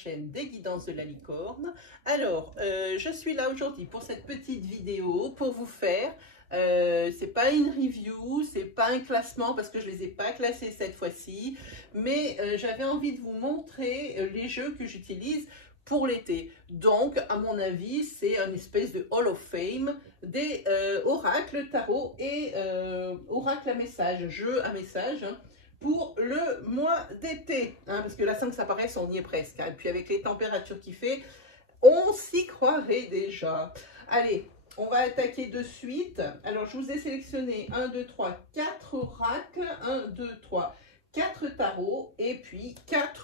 chaîne des Guidances de la Licorne. Alors, je suis là aujourd'hui pour cette petite vidéo pour vous faire, c'est pas une review, c'est pas un classement parce que je les ai pas classés cette fois-ci, mais j'avais envie de vous montrer les jeux que j'utilise pour l'été. Donc, à mon avis, c'est une espèce de Hall of Fame des oracles tarot et oracles à message, jeux à message, hein, pour le mois d'été. Hein, parce que là, sans que ça paraisse, on y est presque. Hein, et puis avec les températures qu'il fait, on s'y croirait déjà. Allez, on va attaquer de suite. Alors, je vous ai sélectionné 1, 2, 3, 4 oracles. 1, 2, 3, 4 tarots. Et puis 3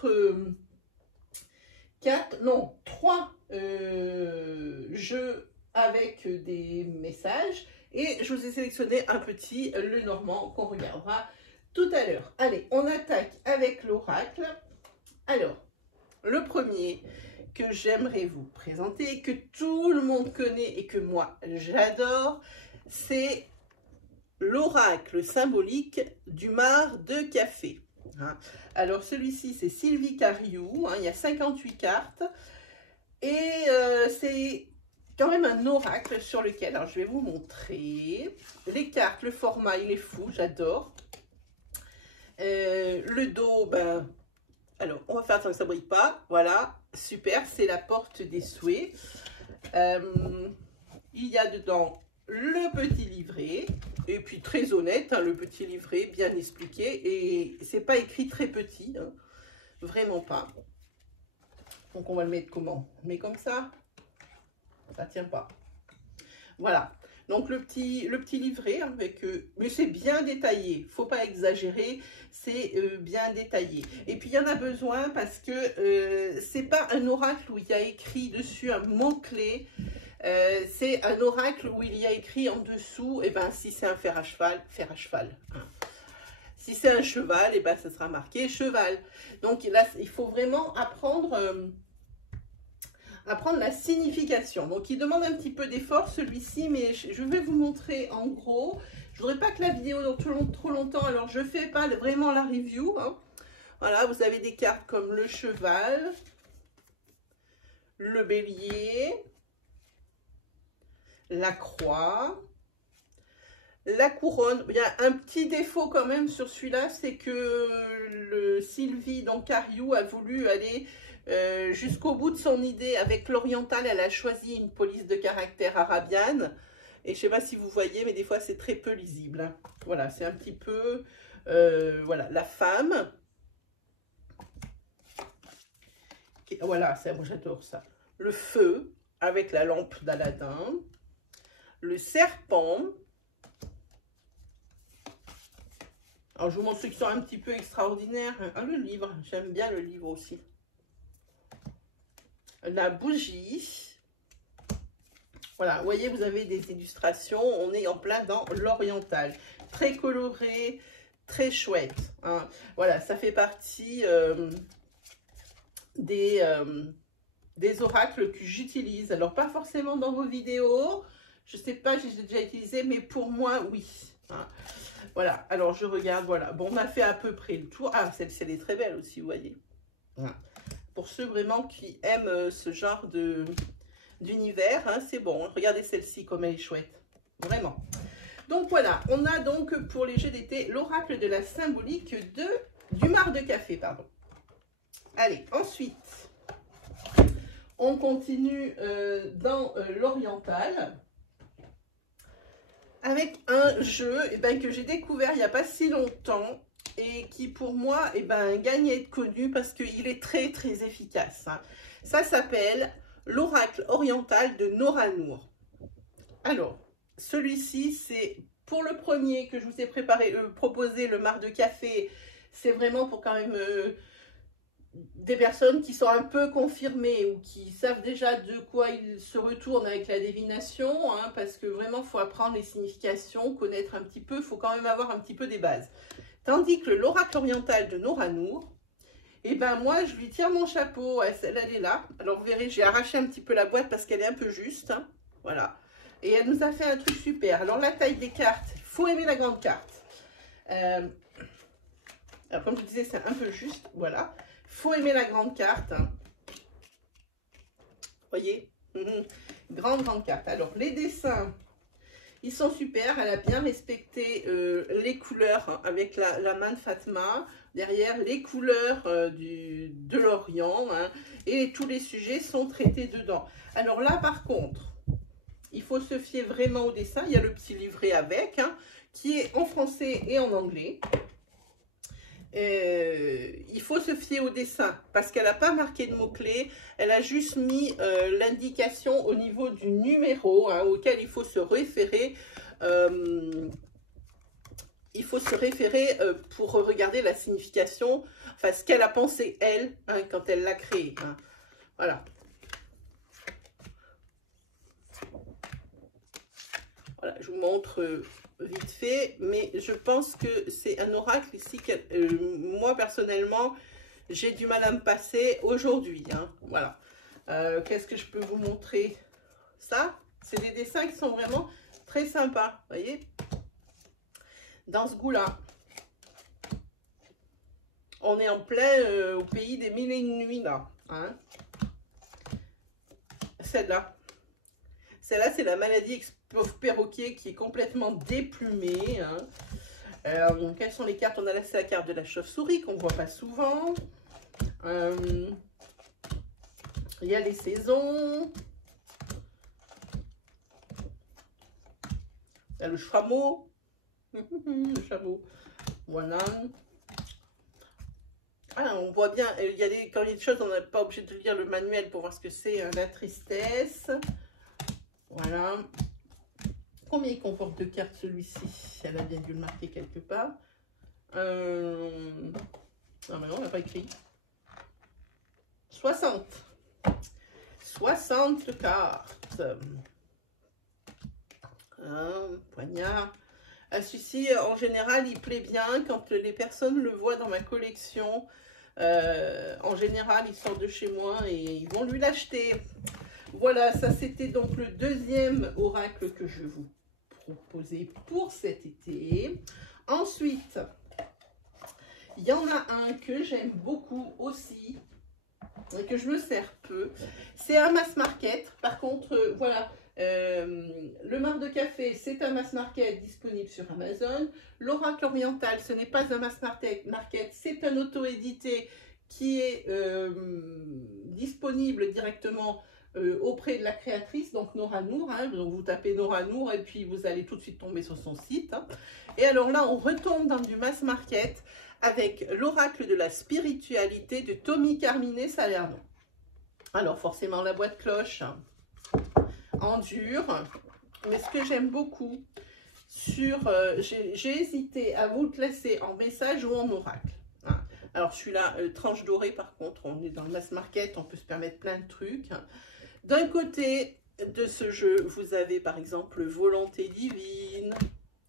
jeux avec des messages. Et je vous ai sélectionné un petit, le normand, qu'on regardera tout à l'heure. Allez, on attaque avec l'oracle. Alors, le premier que j'aimerais vous présenter, que tout le monde connaît et que moi j'adore, c'est l'oracle symbolique du mar de café. Hein. Alors celui-ci c'est Sylvie Cariou, hein, il y a 58 cartes et c'est quand même un oracle sur lequel, alors je vais vous montrer les cartes, le format il est fou, j'adore. Le dos, ben, alors on va faire attention que ça ne brille pas, voilà, super, c'est la porte des souhaits. Il y a dedans le petit livret, et puis très honnête, hein, le petit livret bien expliqué, et c'est pas écrit très petit, hein, vraiment pas. Donc on va le mettre comment? Mais comme ça tient pas. Voilà. Donc le petit livret avec, mais c'est bien détaillé, faut pas exagérer, c'est bien détaillé. Et puis il y en a besoin parce que c'est pas un oracle où il y a écrit dessus un mot-clé, c'est un oracle où il y a écrit en dessous, et ben si c'est un fer à cheval, fer à cheval. Hein. Si c'est un cheval, et ben ça sera marqué cheval. Donc là, il faut vraiment apprendre la signification. Donc, il demande un petit peu d'effort, celui-ci, mais je vais vous montrer en gros. Je voudrais pas que la vidéo dure trop longtemps, alors je fais pas vraiment la review. Hein. Voilà, vous avez des cartes comme le cheval, le bélier, la croix, la couronne. Il y a un petit défaut quand même sur celui-là, c'est que le Sylvie, donc Cariou, a voulu aller jusqu'au bout de son idée. Avec l'oriental, elle a choisi une police de caractère arabiane. Et je ne sais pas si vous voyez, mais des fois, c'est très peu lisible. Hein. Voilà, c'est un petit peu... voilà, la femme. Voilà, moi j'adore ça. Le feu, avec la lampe d'Aladin. Le serpent. Alors, je vous montre ceux qui sont un petit peu extraordinaires. Ah, le livre, j'aime bien le livre aussi. La bougie. Voilà, vous voyez, vous avez des illustrations. On est en plein dans l'oriental. Très coloré, très chouette. Hein. Voilà, ça fait partie des oracles que j'utilise. Alors, pas forcément dans vos vidéos. Je ne sais pas, j'ai déjà utilisé, mais pour moi, oui. Hein. Voilà, alors je regarde, voilà. Bon, on a fait à peu près le tour. Ah, celle-ci est très belle aussi, vous voyez. Voilà. Pour ceux vraiment qui aiment ce genre d'univers, hein, c'est bon. Regardez celle-ci comme elle est chouette. Vraiment. Donc voilà, on a donc pour les jeux d'été l'oracle de la symbolique du mar de café, pardon. Allez, ensuite, on continue dans l'oriental avec un jeu que j'ai découvert il n'y a pas si longtemps et qui pour moi gagne à être connu parce qu'il est très très efficace. Hein. Ça s'appelle l'oracle oriental de Noranur. Alors, celui-ci c'est pour le premier que je vous ai proposé, le mar de café, c'est vraiment pour quand même des personnes qui sont un peu confirmées ou qui savent déjà de quoi ils se retournent avec la divination, hein, parce que vraiment, il faut apprendre les significations, connaître un petit peu, il faut quand même avoir un petit peu des bases. Tandis que l'oracle oriental de Noranur, et ben moi, je lui tire mon chapeau, elle est là. Alors, vous verrez, j'ai arraché un petit peu la boîte parce qu'elle est un peu juste, hein, voilà. Et elle nous a fait un truc super. Alors, la taille des cartes, il faut aimer la grande carte. Alors, comme je disais, c'est un peu juste, voilà. Faut aimer la grande carte. Hein. Voyez, grande, grande carte. Alors, les dessins, ils sont super. Elle a bien respecté les couleurs hein, avec la main de Fatma. Derrière, les couleurs de l'Orient. Hein, et tous les sujets sont traités dedans. Alors là, par contre, il faut se fier vraiment au dessin. Il y a le petit livret avec, hein, qui est en français et en anglais. Il faut se fier au dessin parce qu'elle n'a pas marqué de mots-clés. Elle a juste mis l'indication au niveau du numéro hein, auquel il faut se référer. Pour regarder la signification, enfin ce qu'elle a pensé elle hein, quand elle l'a créé. Hein. Voilà. Voilà, je vous montre vite fait, mais je pense que c'est un oracle ici que moi personnellement j'ai du mal à me passer aujourd'hui. Hein. Voilà. Qu'est-ce que je peux vous montrer? Ça, c'est des dessins qui sont vraiment très sympas. Vous voyez? Dans ce goût-là. On est en plein au pays des mille et une nuits là. Hein. Celle-là. Celle-là, c'est la maladie perroquet qui est complètement déplumée. Hein. Donc, quelles sont les cartes? On a là, c'est la carte de la chauve-souris qu'on ne voit pas souvent. Il y a les saisons. Il y a le chameau. Le chameau. Voilà. Ah, on voit bien, il y a quand il y a des choses, on n'est pas obligé de lire le manuel pour voir ce que c'est la tristesse. Voilà. Combien il comporte de cartes celui-ci? Elle a bien dû le marquer quelque part. Non, mais non, on n'a pas écrit. 60. 60 cartes. Poignard. Celui-ci, en général, il plaît bien quand les personnes le voient dans ma collection. En général, il sort de chez moi et ils vont lui l'acheter. Voilà, ça c'était donc le deuxième oracle que je vais vous proposer pour cet été. Ensuite, il y en a un que j'aime beaucoup aussi, et que je me sers peu. C'est un mass market. Par contre, voilà, le marc de café, c'est un mass market disponible sur Amazon. L'oracle oriental, ce n'est pas un mass market, c'est un auto-édité qui est disponible directement auprès de la créatrice, donc Nora Nour. Hein, donc vous tapez Nora Nour et puis vous allez tout de suite tomber sur son site. Hein. Et alors là, on retombe dans du mass market avec l'oracle de la spiritualité de Tommy Carmine Salerno. Alors forcément la boîte cloche hein, en dur, mais ce que j'aime beaucoup sur, j'ai hésité à vous le classer en message ou en oracle. Hein. Alors celui-là, tranche dorée par contre, on est dans le mass market, on peut se permettre plein de trucs. Hein. D'un côté de ce jeu, vous avez par exemple volonté divine,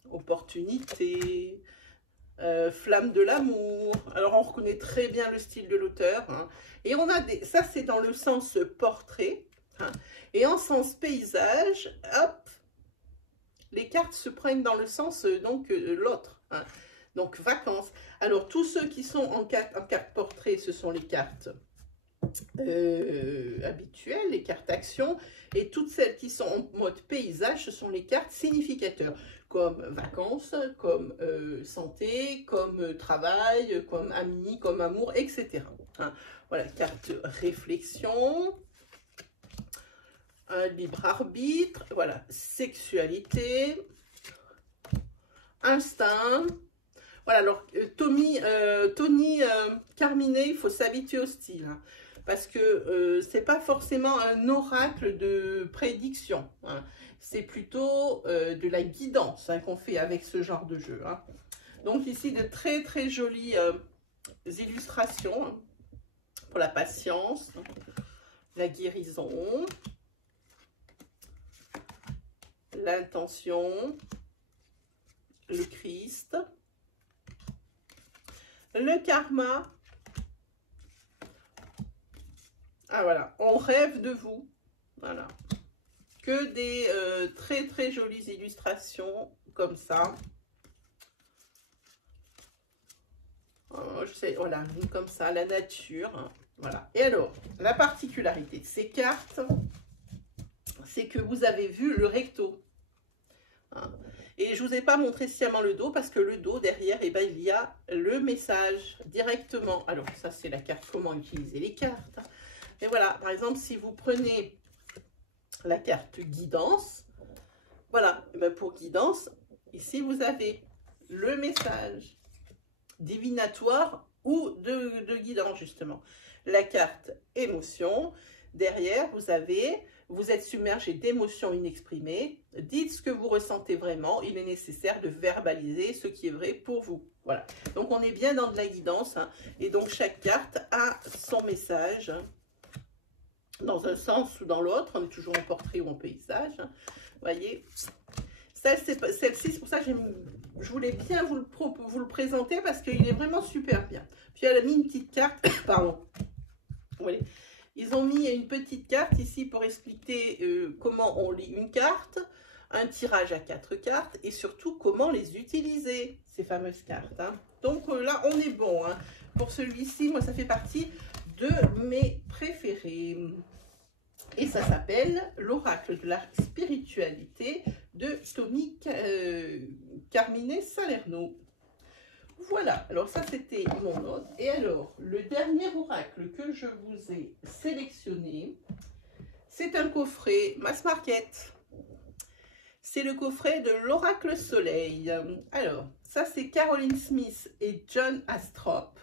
opportunité, flamme de l'amour. Alors on reconnaît très bien le style de l'auteur. Hein. Et on a des, ça c'est dans le sens portrait. Hein. Et en sens paysage, hop, les cartes se prennent dans le sens donc l'autre. Hein. Donc vacances. Alors tous ceux qui sont en carte portrait, ce sont les cartes habituelles, les cartes action, et toutes celles qui sont en mode paysage, ce sont les cartes significateurs, comme vacances, comme santé, comme travail, comme amis, comme amour, etc. Hein. Voilà, carte réflexion, un libre arbitre, voilà, sexualité, instinct. Voilà, alors Tony Carmine, il faut s'habituer au style. Hein. Parce que c'est pas forcément un oracle de prédiction. Hein. C'est plutôt de la guidance hein, qu'on fait avec ce genre de jeu. Hein. Donc ici, de très très jolies illustrations hein, pour la patience, la guérison, l'intention, le Christ, le karma. Ah voilà, on rêve de vous. Voilà. Que des très très jolies illustrations comme ça. Je sais, voilà, comme ça, la nature. Hein. Voilà. Et alors, la particularité de ces cartes, c'est que vous avez vu le recto. Hein. Et je ne vous ai pas montré sciemment le dos parce que le dos, derrière, eh ben, il y a le message directement. Alors, ça, c'est la carte comment utiliser les cartes. Mais voilà, par exemple, si vous prenez la carte guidance, voilà, eh ben, pour guidance, ici, vous avez le message divinatoire ou de guidance, justement. La carte émotion, derrière, vous êtes submergé d'émotions inexprimées. Dites ce que vous ressentez vraiment. Il est nécessaire de verbaliser ce qui est vrai pour vous. Voilà. Donc, on est bien dans de la guidance. Hein, et donc, chaque carte a son message. Dans un sens ou dans l'autre. On est toujours en portrait ou en paysage. Hein, voyez. Celle-ci, c'est pour ça que je voulais bien vous le présenter parce qu'il est vraiment super bien. Puis, elle a mis une petite carte. Pardon. Vous voyez. Ils ont mis une petite carte ici pour expliquer comment on lit une carte, un tirage à 4 cartes et surtout comment les utiliser, ces fameuses cartes. Hein. Donc là, on est bon. Hein. Pour celui-ci, moi, ça fait partie de mes préférés. Et ça s'appelle l'oracle de la spiritualité de Tommy Carmine Salerno. Voilà, alors ça c'était mon autre. Et alors, le dernier oracle que je vous ai sélectionné, c'est un coffret Mass Market. C'est le coffret de l'oracle soleil. Alors, ça c'est Caroline Smith et John Astrop.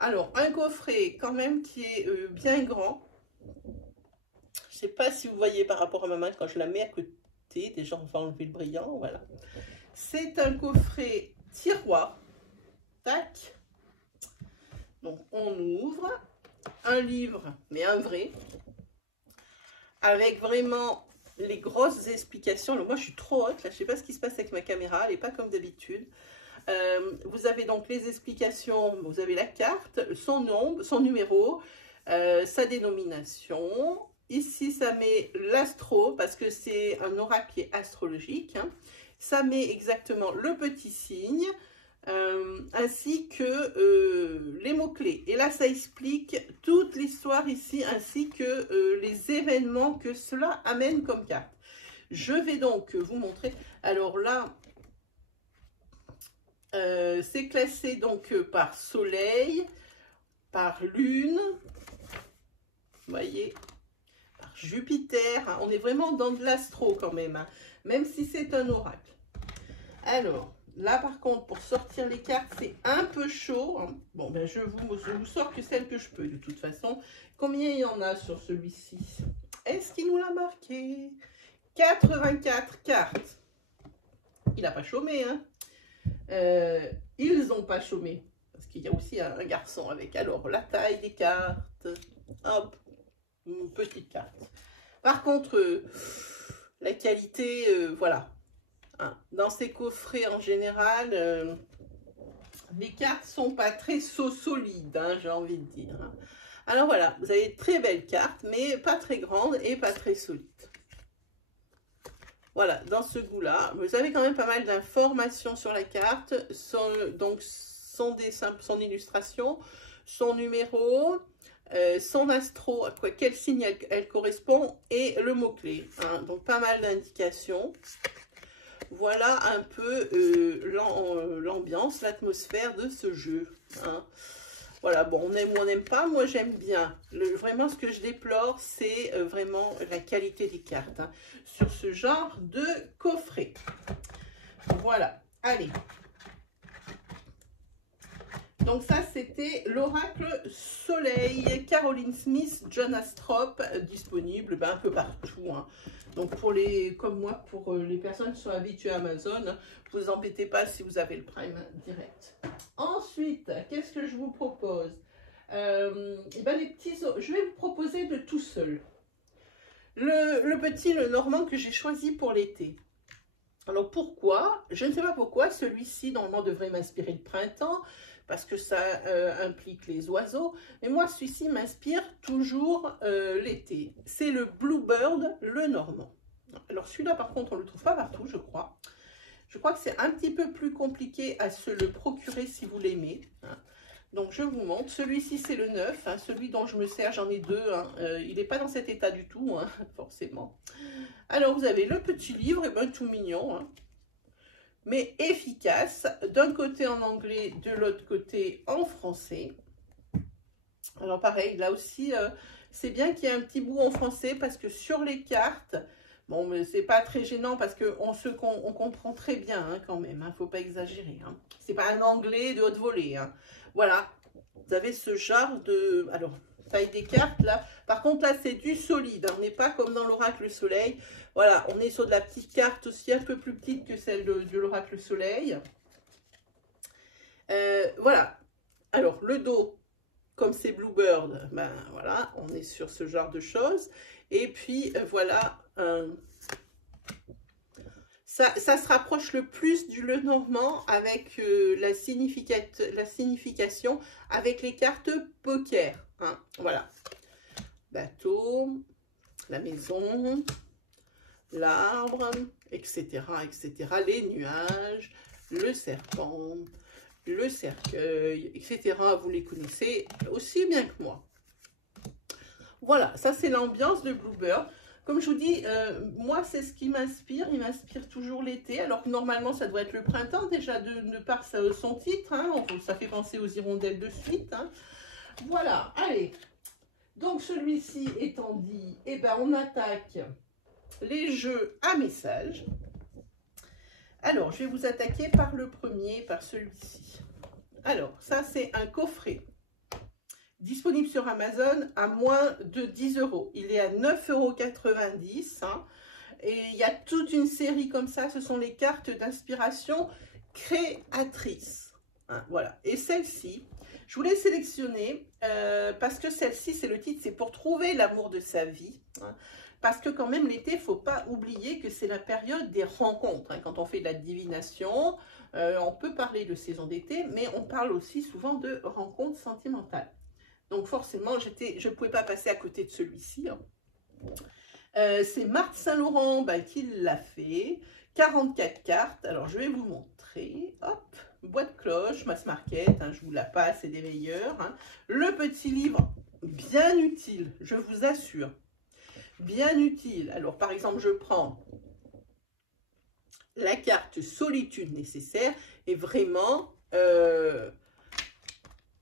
Alors, un coffret quand même qui est bien grand. Je ne sais pas si vous voyez par rapport à ma main quand je la mets à côté. Déjà, on va enlever le brillant, voilà. C'est un coffret tiroir. Tac. Donc, on ouvre un livre, mais un vrai, avec vraiment les grosses explications. Alors, moi, je suis trop haute, là, je ne sais pas ce qui se passe avec ma caméra, elle n'est pas comme d'habitude. Vous avez donc les explications, vous avez la carte, son nom, son numéro, sa dénomination. Ici, ça met l'astro, parce que c'est un oracle qui est astrologique. Hein. Ça met exactement le petit signe, ainsi que les mots-clés. Et là, ça explique toute l'histoire ici, ainsi que les événements que cela amène comme carte. Je vais donc vous montrer. Alors là, c'est classé donc par soleil, par lune, vous voyez, par Jupiter. Hein. On est vraiment dans de l'astro quand même, hein, même si c'est un oracle. Alors, là par contre, pour sortir les cartes, c'est un peu chaud. Hein. Bon, ben je vous sors que celle que je peux de toute façon. Combien il y en a sur celui-ci? Est-ce qu'il nous l'a marqué? 84 cartes. Il n'a pas chômé, hein. Ils n'ont pas chômé. Parce qu'il y a aussi un garçon avec. Alors, la taille des cartes. Hop, une petite carte. Par contre, la qualité, voilà. Hein, dans ces coffrets en général, les cartes sont pas très solides, hein, j'ai envie de dire. Hein. Alors voilà, vous avez de très belles cartes, mais pas très grandes et pas très solides. Voilà, dans ce goût-là, vous avez quand même pas mal d'informations sur la carte, donc son dessin, son illustration, son numéro, son astro, à quel signe elle correspond, et le mot-clé. Hein, donc pas mal d'indications. Voilà un peu l'ambiance, l'atmosphère de ce jeu. Hein. Voilà, bon, on aime ou on n'aime pas, moi j'aime bien. Vraiment, ce que je déplore, c'est vraiment la qualité des cartes hein, sur ce genre de coffret. Voilà, allez. Donc ça, c'était l'oracle soleil, Caroline Smith, John Astrop, disponible un peu partout. Hein. Donc pour les, comme moi, pour les personnes qui sont habituées à Amazon, vous vous embêtez pas si vous avez le Prime direct. Ensuite, qu'est-ce que je vous propose? Et ben les petits, je vais vous proposer de tout seul. Le normand que j'ai choisi pour l'été. Alors pourquoi? Je ne sais pas pourquoi, celui-ci normalement devrait m'inspirer le printemps, parce que ça implique les oiseaux. Mais moi, celui-ci m'inspire toujours l'été. C'est le Bluebird, le normand. Alors celui-là, par contre, on ne le trouve pas partout, je crois. Je crois que c'est un petit peu plus compliqué à se le procurer si vous l'aimez. Hein. Donc, je vous montre. Celui-ci, c'est le 9. Hein, celui dont je me sers, j'en ai deux. Hein. Il n'est pas dans cet état du tout, hein, forcément. Alors, vous avez le petit livre, et ben, tout mignon, hein, mais efficace. D'un côté en anglais, de l'autre côté en français. Alors, pareil, là aussi, c'est bien qu'il y ait un petit bout en français parce que sur les cartes, bon, mais c'est pas très gênant parce qu'on comprend très bien hein, quand même. Faut pas exagérer. Hein. C'est pas un anglais de haute volée. Hein. Voilà. Vous avez ce genre de... Alors, taille des cartes là. Par contre, là, c'est du solide. Hein. On n'est pas comme dans l'oracle soleil. Voilà, on est sur de la petite carte aussi un peu plus petite que celle de l'oracle soleil. Voilà. Alors, le dos. Comme c'est Bluebird, ben voilà, on est sur ce genre de choses. Et puis, voilà, ça se rapproche le plus du Lenormand avec la signification avec les cartes poker. Hein, voilà. Bateau, la maison, l'arbre, etc., etc. Les nuages, le serpent, le cercueil, etc. Vous les connaissez aussi bien que moi. Voilà, ça c'est l'ambiance de Bluebird. Comme je vous dis, moi c'est ce qui m'inspire. Il m'inspire toujours l'été, alors que normalement ça doit être le printemps déjà de par son titre. Hein. Ça fait penser aux hirondelles de suite. Hein. Voilà, allez. Donc celui-ci étant dit, eh ben, on attaque les jeux à message. Alors, je vais vous attaquer par le premier, par celui-ci. Alors, ça, c'est un coffret disponible sur Amazon à moins de 10 €. Il est à 9,90 €. Hein, et il y a toute une série comme ça. Ce sont les cartes d'inspiration créatrice. Hein, voilà. Et celle-ci, je voulais sélectionner parce que celle-ci, c'est le titre, c'est pour trouver l'amour de sa vie. Hein, parce que quand même, l'été, il ne faut pas oublier que c'est la période des rencontres. Hein. Quand on fait de la divination, on peut parler de saison d'été, mais on parle aussi souvent de rencontres sentimentales. Donc forcément, je ne pouvais pas passer à côté de celui-ci. Hein. C'est Marthe Saint-Laurent qui l'a fait. 44 cartes. Alors, je vais vous montrer. Hop, boîte cloche, mass market. Hein, je vous la passe, c'est des meilleurs. Hein. Le petit livre, bien utile, je vous assure. Bien utile. Alors, par exemple, je prends la carte solitude nécessaire et vraiment, elle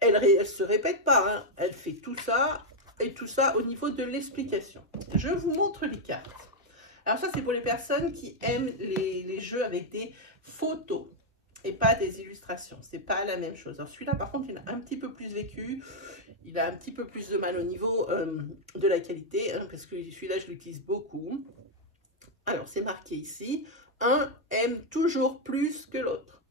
ne se répète pas. Hein. Elle fait tout ça et tout ça au niveau de l'explication. Je vous montre les cartes. Alors ça, c'est pour les personnes qui aiment les jeux avec des photos et pas des illustrations. C'est pas la même chose. Alors celui-là, par contre, il a un petit peu plus vécu. Il a un petit peu plus de mal au niveau de la qualité, hein, parce que celui-là, je l'utilise beaucoup. Alors, c'est marqué ici, un aime toujours plus que l'autre.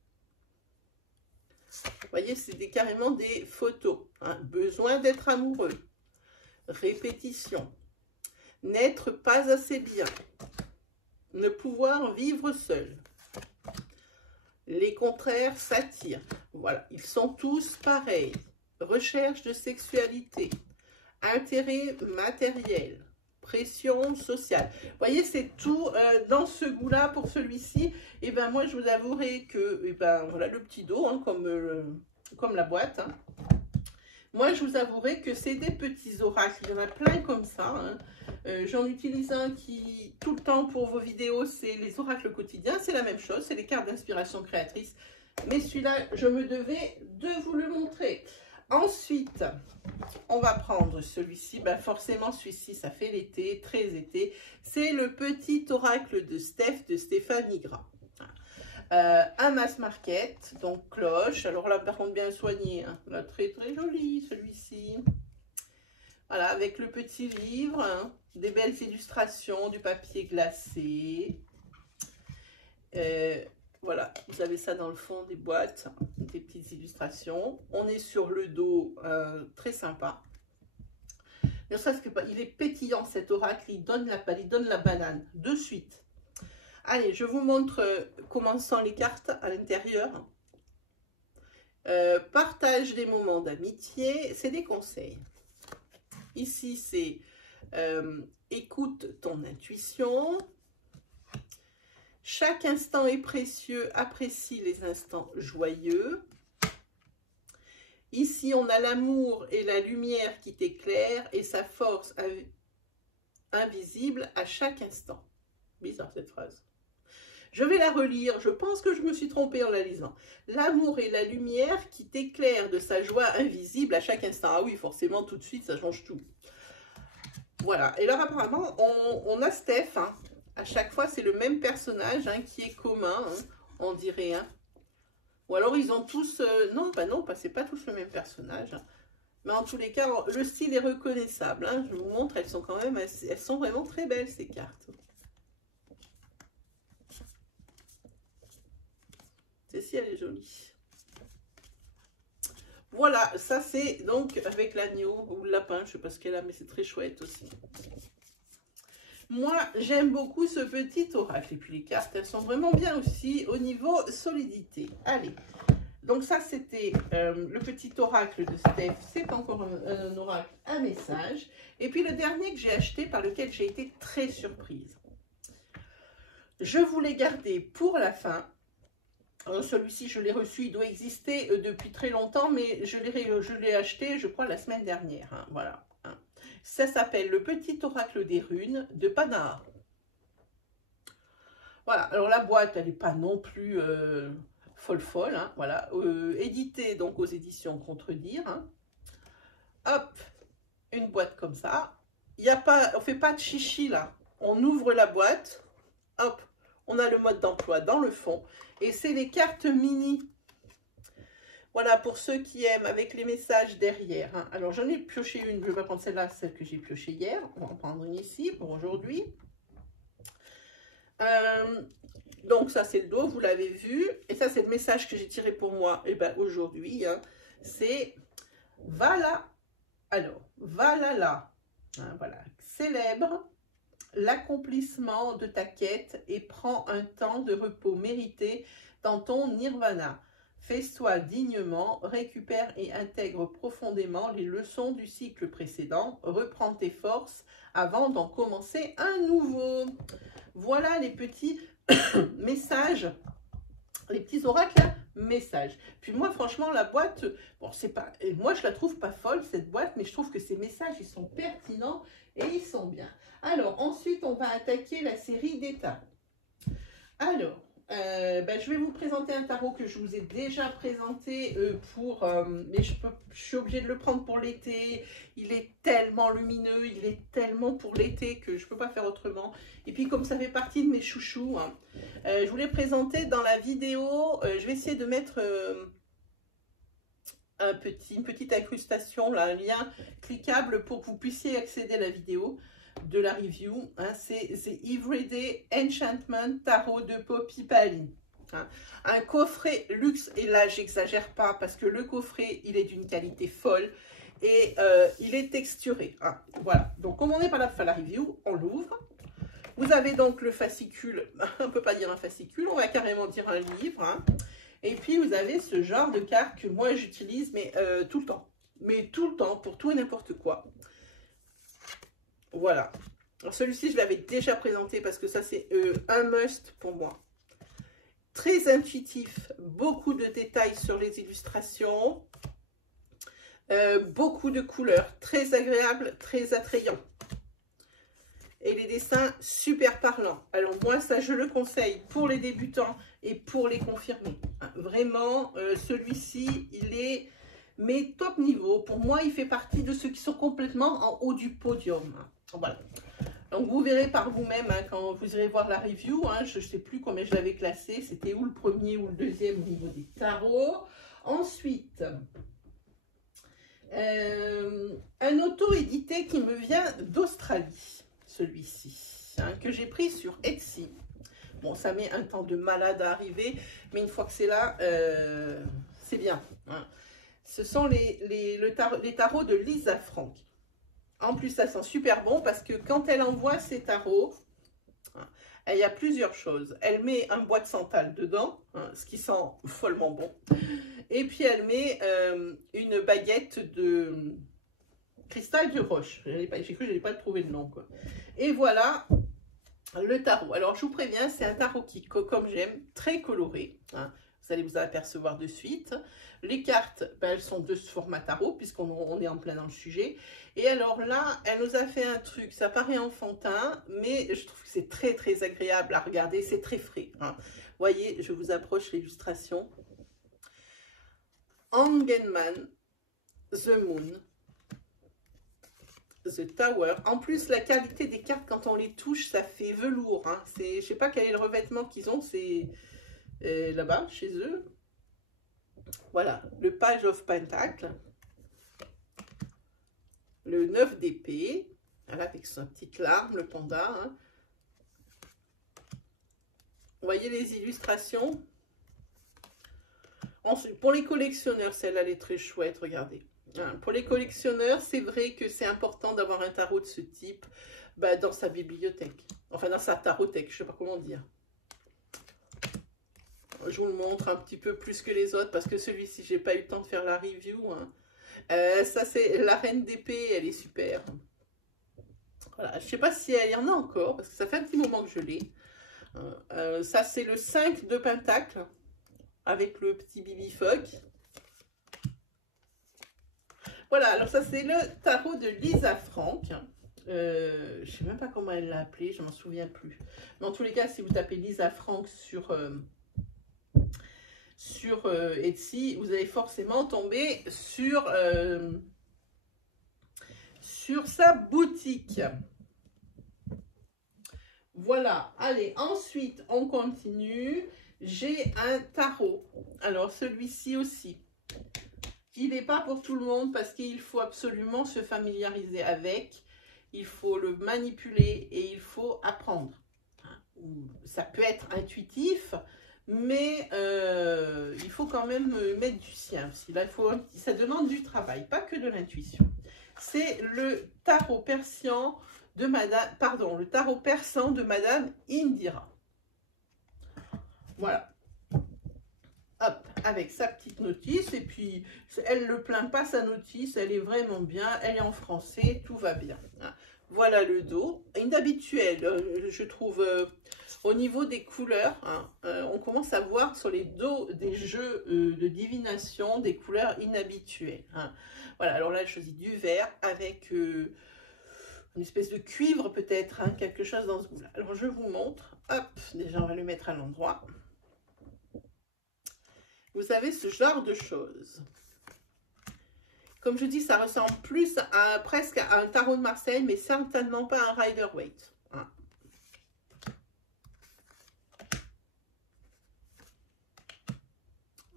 Vous voyez, c'est carrément des photos. Hein. Besoin d'être amoureux. Répétition. N'être pas assez bien. Ne pouvoir vivre seul. Les contraires s'attirent. Voilà, ils sont tous pareils. Recherche de sexualité, intérêt matériel, pression sociale. Vous voyez, c'est tout dans ce goût-là pour celui-ci. Et ben moi, je vous avouerai que, et ben voilà le petit dos, hein, comme la boîte. Hein. Moi, je vous avouerai que c'est des petits oracles. Il y en a plein comme ça. Hein. J'en utilise un qui, tout le temps pour vos vidéos, c'est les oracles quotidiens. C'est la même chose, c'est les cartes d'inspiration créatrice. Mais celui-là, je me devais de vous le montrer. Ensuite, on va prendre celui-ci. Ben forcément, celui-ci, ça fait l'été, très été. C'est le petit oracle de Stéphanie Gras. Un mass market, donc cloche. Alors là, par contre, bien soigné. Hein. Là, très, très joli, celui-ci. Voilà, avec le petit livre. Hein. Des belles illustrations, du papier glacé. Voilà, vous avez ça dans le fond des boîtes, des petites illustrations. On est sur le dos, très sympa. Ne serait-ce que il est pétillant cet oracle, il donne la banane de suite. Allez, je vous montre comment sont les cartes à l'intérieur. Partage des moments d'amitié, c'est des conseils. Ici, c'est écoute ton intuition. Chaque instant est précieux, apprécie les instants joyeux. Ici, on a l'amour et la lumière qui t'éclairent et sa force invisible à chaque instant. Bizarre cette phrase. Je vais la relire, je pense que je me suis trompée en la lisant. L'amour et la lumière qui t'éclairent de sa joie invisible à chaque instant. Ah oui, forcément, tout de suite, ça change tout. Voilà, et alors apparemment, on a Steph, hein. À chaque fois, c'est le même personnage hein, qui est commun, hein, on dirait. Hein. Ou alors, ils ont tous... non, c'est pas tous le même personnage. Hein. Mais en tous les cas, le style est reconnaissable. Hein. Je vous montre, elles sont quand même... Elles sont vraiment très belles, ces cartes. Celle-ci, elle est jolie. Voilà, ça c'est donc avec l'agneau ou le lapin, je sais pas ce qu'elle a, mais c'est très chouette aussi. Moi, j'aime beaucoup ce petit oracle. Et puis les cartes, elles sont vraiment bien aussi au niveau solidité. Allez, donc ça c'était le petit oracle de Steph. C'est encore un oracle, un message. Et puis le dernier que j'ai acheté, par lequel j'ai été très surprise. Je voulais garder pour la fin. Celui-ci, je l'ai reçu, il doit exister depuis très longtemps, mais je l'ai acheté, je crois, la semaine dernière. Hein, voilà. Hein. Ça s'appelle le petit oracle des runes de Panaar. Voilà, alors la boîte, elle n'est pas non plus folle, hein, voilà. Édité donc aux éditions Contredire. Hein. Hop, une boîte comme ça. On ne fait pas de chichi là. On ouvre la boîte, hop, on a le mode d'emploi dans le fond. Et c'est les cartes mini. Voilà, pour ceux qui aiment, avec les messages derrière. Hein. Alors, j'en ai pioché une. Je ne vais pas prendre celle-là, celle que j'ai piochée hier. On va en prendre une ici pour aujourd'hui. Donc, ça, c'est le dos, vous l'avez vu. Et ça, c'est le message que j'ai tiré pour moi aujourd'hui. Hein. C'est « Va là ». Alors, « Va là là hein, ». Voilà. Célèbre l'accomplissement de ta quête et prends un temps de repos mérité dans ton nirvana. Fais-toi dignement, récupère et intègre profondément les leçons du cycle précédent, reprends tes forces avant d'en commencer un nouveau. Voilà les petits messages, les petits oracles, messages. Puis moi, franchement, la boîte, bon, c'est pas, moi je la trouve pas folle cette boîte, mais je trouve que ces messages, ils sont pertinents et ils sont bien. Alors, ensuite, on va attaquer la série des tarots. Alors, je vais vous présenter un tarot que je vous ai déjà présenté mais je suis obligée de le prendre pour l'été. Il est tellement lumineux, il est tellement pour l'été que je ne peux pas faire autrement. Et puis, comme ça fait partie de mes chouchous, hein, je vous l'ai présenté dans la vidéo. Je vais essayer de mettre une petite incrustation, là, un lien cliquable pour que vous puissiez accéder à la vidéo de la review. Hein, c'est Everyday Enchantment Tarot de Poppy Pali. Hein, un coffret luxe, et là j'exagère pas parce que le coffret il est d'une qualité folle et il est texturé. Hein, voilà, donc comme on n'est pas là pour faire la review, on l'ouvre. Vous avez donc le fascicule, on ne peut pas dire un fascicule, on va carrément dire un livre. Hein, et puis vous avez ce genre de carte que moi j'utilise mais tout le temps. Mais tout le temps, pour tout et n'importe quoi. Voilà. Celui-ci, je l'avais déjà présenté parce que ça, c'est un must pour moi. Très intuitif, beaucoup de détails sur les illustrations, beaucoup de couleurs, très agréable, très attrayant. Et les dessins super parlants. Alors moi, ça, je le conseille pour les débutants et pour les confirmés. Vraiment, celui-ci, il est... mais top niveau. Pour moi, il fait partie de ceux qui sont complètement en haut du podium. Voilà. Donc, vous verrez par vous-même hein, quand vous irez voir la review. Hein, je ne sais plus combien je l'avais classé. C'était ou le premier ou le deuxième au niveau des tarots. Ensuite, un auto-édité qui me vient d'Australie. Celui-ci, hein, que j'ai pris sur Etsy. Bon, ça met un temps de malade à arriver. Mais une fois que c'est là, c'est bien. Hein. Ce sont les tarots de Lisa Frank. En plus, ça sent super bon parce que quand elle envoie ses tarots, il y a plusieurs choses. Elle met un bois de santal dedans, hein, ce qui sent follement bon. Et puis, elle met une baguette de cristal de roche. J'ai cru que je n'allais pas trouver le nom, quoi. Et voilà le tarot. Alors, je vous préviens, c'est un tarot qui, comme j'aime, très coloré. Hein. Vous allez vous apercevoir de suite. Les cartes, ben, elles sont de ce format tarot, puisqu'on est en plein dans le sujet. Et alors là, elle nous a fait un truc, ça paraît enfantin, mais je trouve que c'est très très agréable à regarder, c'est très frais. Hein. Vous voyez, je vous approche l'illustration. Engenman, The Moon, The Tower. En plus, la qualité des cartes, quand on les touche, ça fait velours. Hein. Je ne sais pas quel est le revêtement qu'ils ont, c'est là-bas, chez eux. Voilà, le Page of Pentacle. Le 9 d'épée. Voilà, avec sa petite larme, le panda. Hein. Vous voyez les illustrations? Ensuite, pour les collectionneurs, celle-là, elle est très chouette, regardez. Hein, pour les collectionneurs, c'est vrai que c'est important d'avoir un tarot de ce type bah, dans sa bibliothèque. Enfin, dans sa tarothèque, je ne sais pas comment dire. Je vous le montre un petit peu plus que les autres parce que celui-ci, j'ai pas eu le temps de faire la review. Hein. Ça, c'est la reine d'épée, elle est super. Voilà, je sais pas si elle y en a encore parce que ça fait un petit moment que je l'ai. Ça, c'est le 5 de Pentacle avec le petit Bibi Fogg. Voilà, alors ça, c'est le tarot de Lisa Frank. Je sais même pas comment elle l'a appelé, je m'en souviens plus. Mais en tous les cas, si vous tapez Lisa Frank sur Etsy, vous allez forcément tomber sur sa boutique. Voilà, allez, ensuite on continue. J'ai un tarot. Alors celui-ci aussi. Il n'est pas pour tout le monde parce qu'il faut absolument se familiariser avec. Il faut le manipuler et il faut apprendre. Ça peut être intuitif, mais il faut quand même mettre du sien aussi. Là, ça demande du travail, pas que de l'intuition. C'est le tarot persan de Madame, pardon, le tarot persan de Madame Indira. Voilà. Hop, avec sa petite notice. Et puis, elle ne le plaint pas, sa notice. Elle est vraiment bien. Elle est en français. Tout va bien. Voilà le dos. Inhabituel, je trouve, au niveau des couleurs. Hein, on commence à voir sur les dos des jeux de divination des couleurs inhabituelles. Hein. Voilà, alors là, je choisis du vert avec une espèce de cuivre peut-être, hein, quelque chose dans ce goût-là. Alors, je vous montre. Hop, déjà, on va le mettre à l'endroit. Vous avez ce genre de choses. Comme je dis, ça ressemble plus à presque à un tarot de Marseille, mais certainement pas un Rider-Waite. Hein.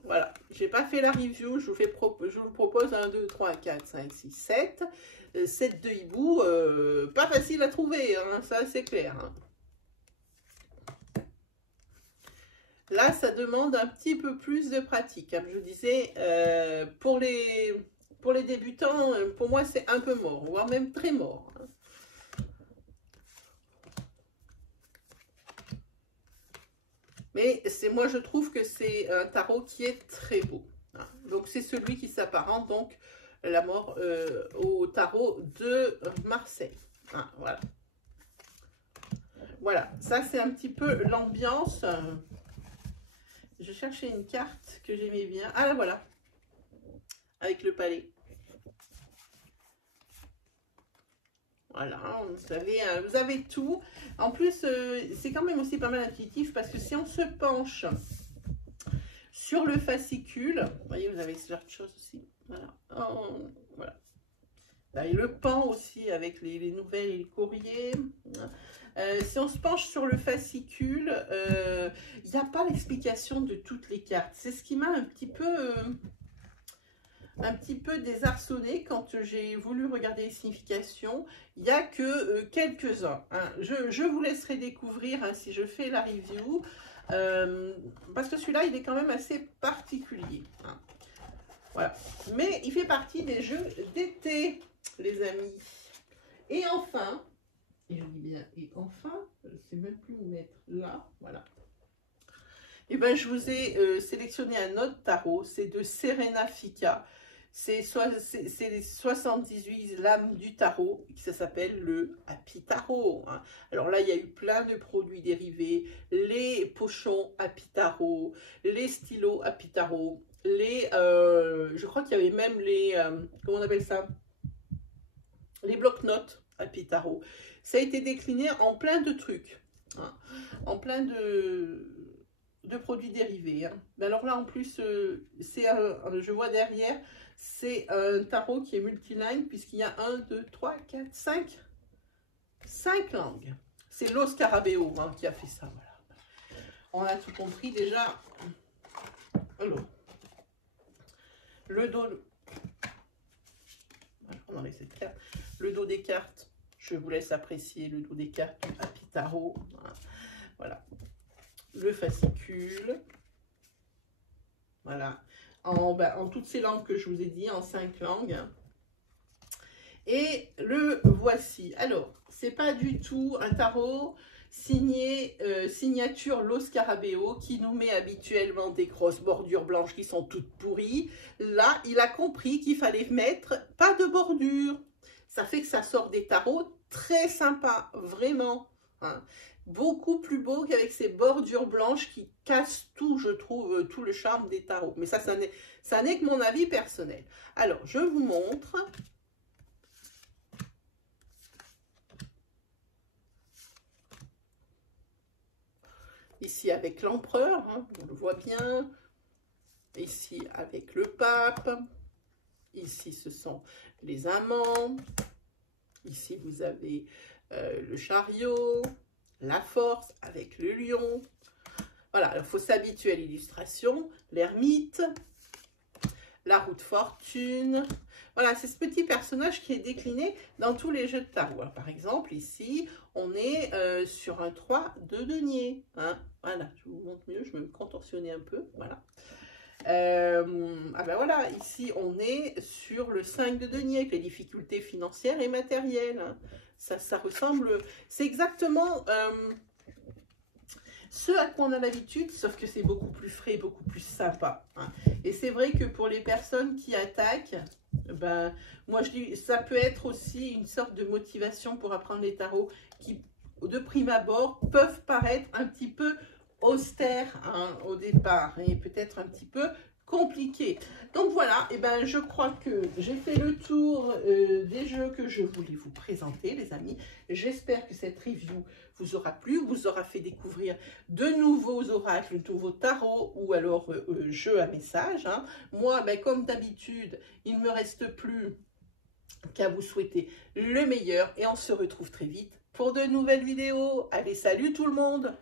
Voilà, j'ai pas fait la review, je vous propose 1, 2, 3, 4, 5, 6, 7. 7 de hibou, pas facile à trouver, hein, ça c'est clair. Hein. Là, ça demande un petit peu plus de pratique. Comme je disais, pour les débutants, pour moi, c'est un peu mort, voire même très mort. Mais moi, je trouve que c'est un tarot qui est très beau. Donc, c'est celui qui s'apparente, donc, la mort au tarot de Marseille. Voilà. Voilà, ça, c'est un petit peu l'ambiance. Je cherchais une carte que j'aimais bien. Ah, là, voilà. Avec le palais. Voilà, vous avez tout. En plus, c'est quand même aussi pas mal intuitif parce que si on se penche sur le fascicule, vous voyez, vous avez ce genre de choses aussi. Voilà. Voilà. Là, et le pan aussi avec les nouvelles et les courriers. Si on se penche sur le fascicule, il n'y a pas l'explication de toutes les cartes. C'est ce qui m'a un petit peu désarçonné quand j'ai voulu regarder les significations. Il n'y a que quelques-uns. Hein. Je vous laisserai découvrir hein, si je fais la review. Parce que celui-là, il est quand même assez particulier. Hein. Voilà. Mais il fait partie des jeux d'été, les amis. Et enfin... Et je dis bien, et enfin, je ne sais même plus où mettre là, voilà. Et bien, je vous ai sélectionné un autre tarot, c'est de Serena Fica. C'est les 78 lames du tarot, ça s'appelle le Happy Tarot. Hein. Alors là, il y a eu plein de produits dérivés, les pochons Happy Tarot, les stylos Happy Tarot, je crois qu'il y avait même les, comment on appelle ça? Les blocs-notes Happy Tarot. Ça a été décliné en plein de trucs, hein, en plein de produits dérivés. Hein. Alors là, en plus, je vois derrière, c'est un tarot qui est multilingue, puisqu'il y a 1, 2, 3, 4, 5 langues. C'est Los Scarabeo hein, qui a fait ça. Voilà. On a tout compris déjà. Alors, le dos. On enlève cette carte. Le dos des cartes, je vous laisse apprécier le dos des cartes du Happy Tarot. Voilà. Le fascicule. Voilà. En toutes ces langues que je vous ai dit, en 5 langues. Et le voici. Alors, c'est pas du tout un tarot signé, signature Los Scarabeo, qui nous met habituellement des grosses bordures blanches qui sont toutes pourries. Là, il a compris qu'il fallait mettre pas de bordure. Ça fait que ça sort des tarots très sympas, vraiment. Hein. Beaucoup plus beau qu'avec ces bordures blanches qui cassent tout, je trouve, tout le charme des tarots. Mais ça n'est que mon avis personnel. Alors, je vous montre. Ici avec l'empereur, hein, on le voit bien. Ici avec le pape. Ici, ce sont les amants. Ici, vous avez le chariot, la force avec le lion. Voilà, il faut s'habituer à l'illustration. L'ermite, la roue de fortune. Voilà, c'est ce petit personnage qui est décliné dans tous les jeux de tarot. Alors, par exemple, ici, on est sur un 3 de denier. Hein. Voilà, je vous montre mieux, je vais me contorsionner un peu. Voilà. Voilà, ici on est sur le 5 de denier avec les difficultés financières et matérielles. Hein. Ça ressemble, c'est exactement ce à quoi on a l'habitude, sauf que c'est beaucoup plus frais, beaucoup plus sympa. Hein. Et c'est vrai que pour les personnes qui attaquent, moi je dis, ça peut être aussi une sorte de motivation pour apprendre les tarots qui, de prime abord, peuvent paraître un petit peu austère hein, au départ et peut-être un petit peu compliqué. Donc voilà, je crois que j'ai fait le tour des jeux que je voulais vous présenter, les amis. J'espère que cette review vous aura plu, vous aura fait découvrir de nouveaux oracles, de nouveaux tarots ou alors jeux à message. Hein. Moi, comme d'habitude, il ne me reste plus qu'à vous souhaiter le meilleur et on se retrouve très vite pour de nouvelles vidéos. Allez, salut tout le monde!